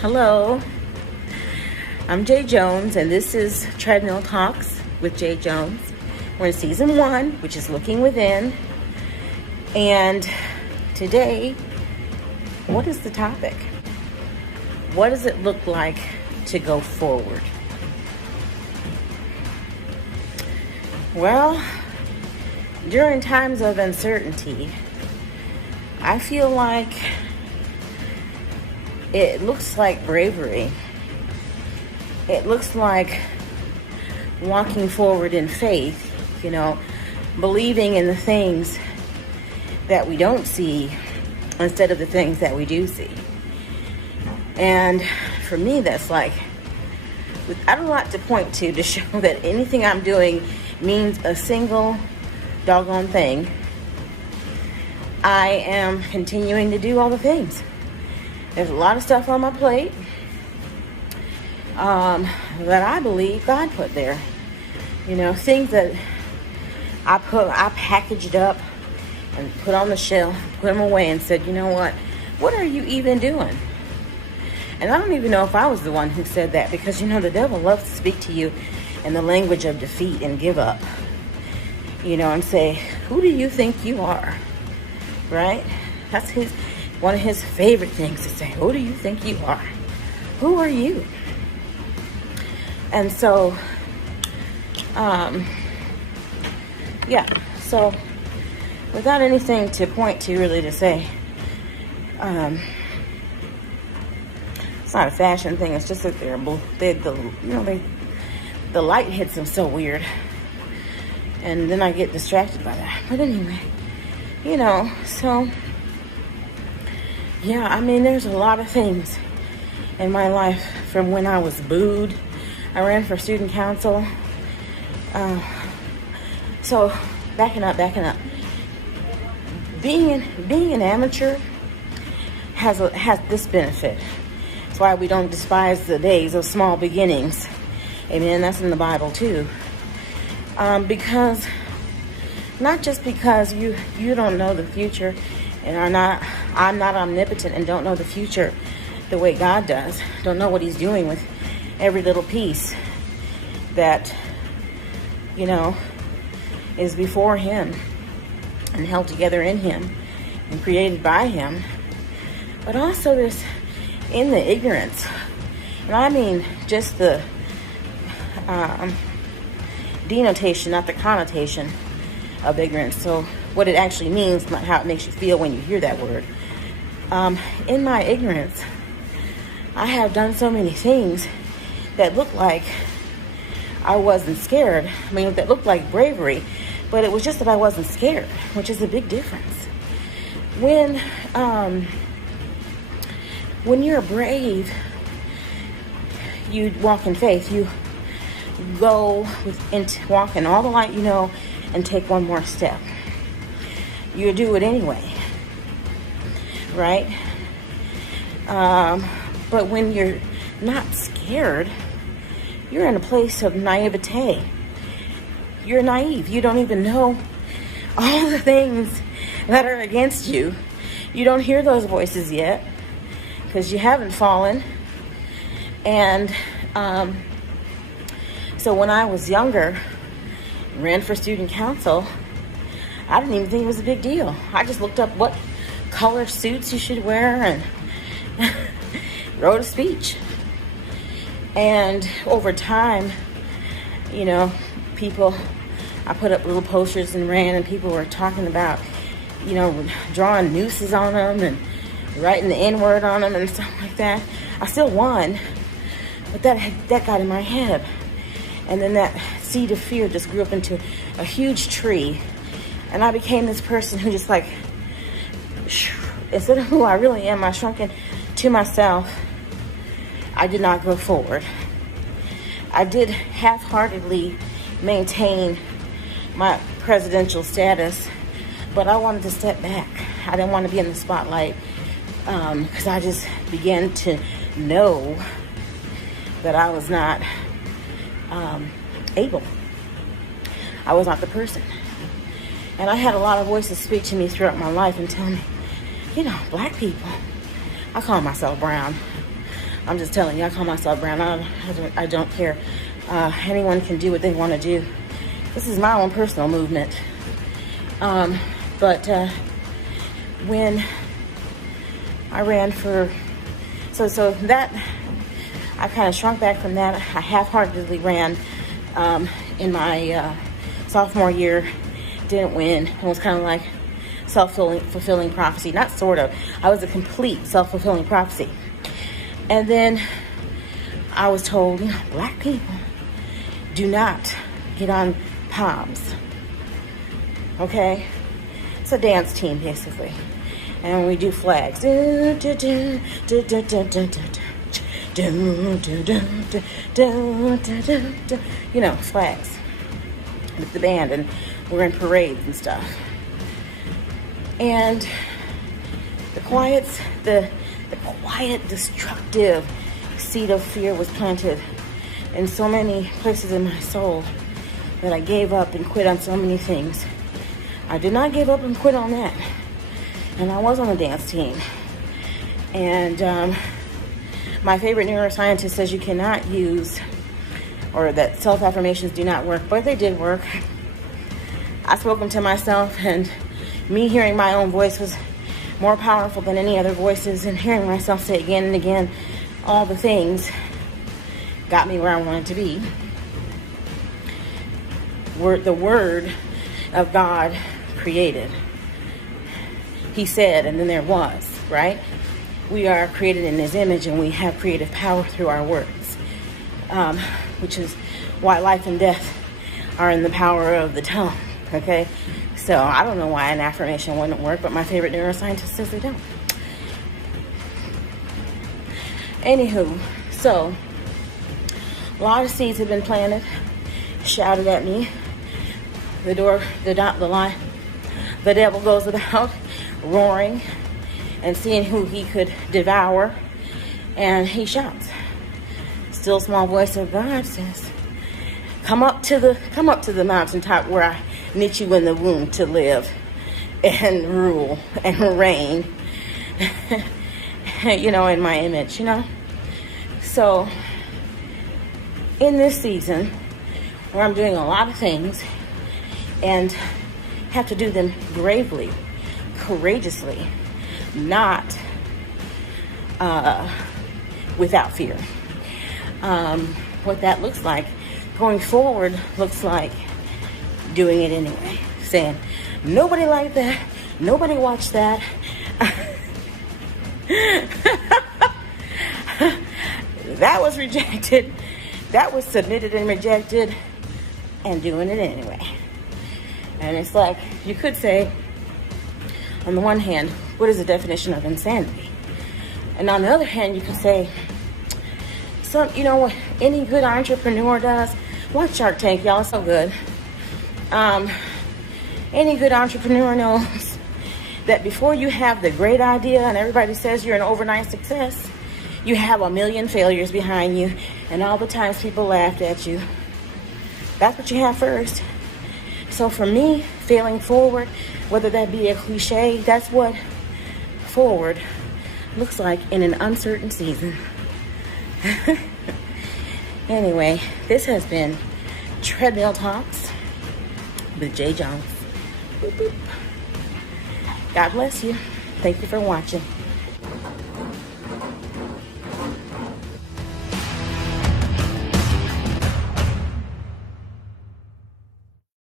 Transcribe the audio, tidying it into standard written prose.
Hello, I'm Jay Jones, and this is Treadmill Talks with Jay Jones. We're in season 1, which is looking within. And today, what is the topic? What does it look like to go forward? Well, during times of uncertainty, I feel like it looks like bravery. It looks like walking forward in faith, believing in the things that we don't see instead of the things that we do see. And for me, that's like, I have a lot to point to show that anything I'm doing means a single doggone thing. I am continuing to do all the things. There's a lot of stuff on my plate that I believe God put there. Things that I packaged up and put on the shelf, put them away and said, what are you even doing? And I don't even know if I was the one who said that, because, the devil loves to speak to you in the language of defeat and give up, and say, who do you think you are? Right? That's one of his favorite things to say. Who do you think you are? Who are you? And so, so without anything to point to really to say, it's not a fashion thing. It's just that the light hits them so weird. And then I get distracted by that. But anyway, so there's a lot of things in my life from when I was booed. I ran for student council. So backing up. Being an amateur has this benefit. That's why we don't despise the days of small beginnings. Amen. That's in the Bible too. Because not just because you don't know the future, and I'm not omnipotent and don't know the future the way God does. Don't know what he's doing with every little piece that, is before him and held together in him and created by him. But also there's in the ignorance, and I mean just the denotation, not the connotation of ignorance. So what it actually means, not how it makes you feel when you hear that word. In my ignorance, I have done so many things that look like I wasn't scared. That looked like bravery, but it was just that I wasn't scared, which is a big difference. When you're brave, you walk in faith. You go walk in all the light and take one more step. You do it anyway, right? But when you're not scared, you're in a place of naivete. You're naive. You don't even know all the things that are against you. You don't hear those voices yet because you haven't fallen. And so when I was younger, ran for student council, I didn't even think it was a big deal. I just looked up what color suits you should wear and wrote a speech. And over time, I put up little posters and ran, and people were talking about, drawing nooses on them and writing the N-word on them and stuff like that. I still won, but that got in my head. And then that seed of fear just grew up into a huge tree. And I became this person who just instead of who I really am, I shrunk into myself. I did not go forward. I did half-heartedly maintain my presidential status, but I wanted to step back. I didn't want to be in the spotlight because I just began to know that I was not able. I was not the person. And I had a lot of voices speak to me throughout my life and tell me, black people, I call myself brown. I'm just telling you, I call myself brown. I don't care. Anyone can do what they want to do. This is my own personal movement. But when I ran for, so that, I kind of shrunk back from that. I half-heartedly ran in my sophomore year, didn't win. It was kind of like self-fulfilling prophecy. Not sort of. I was a complete self-fulfilling prophecy. And then I was told, black people do not get on palms. Okay? It's a dance team, basically. And we do flags. Flags. With the band, and we're in parades and stuff. And the quiet, destructive seed of fear was planted in so many places in my soul that I gave up and quit on so many things. I did not give up and quit on that. And I was on the dance team. And my favorite neuroscientist says you cannot use, or that self-affirmations do not work, but they did work. I spoke them to myself, and me hearing my own voice was more powerful than any other voices, and hearing myself say again and again all the things got me where I wanted to be. The word of God created. He said, and then there was, right? We are created in His image, and we have creative power through our words, which is why life and death are in the power of the tongue, okay? So I don't know why an affirmation wouldn't work, but my favorite neuroscientist says they don't. Anywho, so a lot of seeds have been planted, shouted at me. The devil goes about roaring and seeing who he could devour, and he shouts. Still small voice of God says, come up to the mountaintop where I knit you in the womb to live and rule and reign, in my image, So in this season where I'm doing a lot of things and have to do them bravely, courageously, not without fear. What that looks like going forward looks like doing it anyway, saying nobody liked that, nobody watched that. That was rejected, that was submitted and rejected, and doing it anyway. And it's like, you could say, on the one hand, what is the definition of insanity? And on the other hand, you could say, what any good entrepreneur does. Watch Shark Tank, y'all, it's so good. Any good entrepreneur knows that before you have the great idea and everybody says you're an overnight success, you have a million failures behind you and all the times people laughed at you. That's what you have first. So for me, failing forward, whether that be a cliche, that's what forward looks like in an uncertain season. Anyway, this has been Treadmill Talks with Jay Jones. Boop, boop. God bless you. Thank you for watching.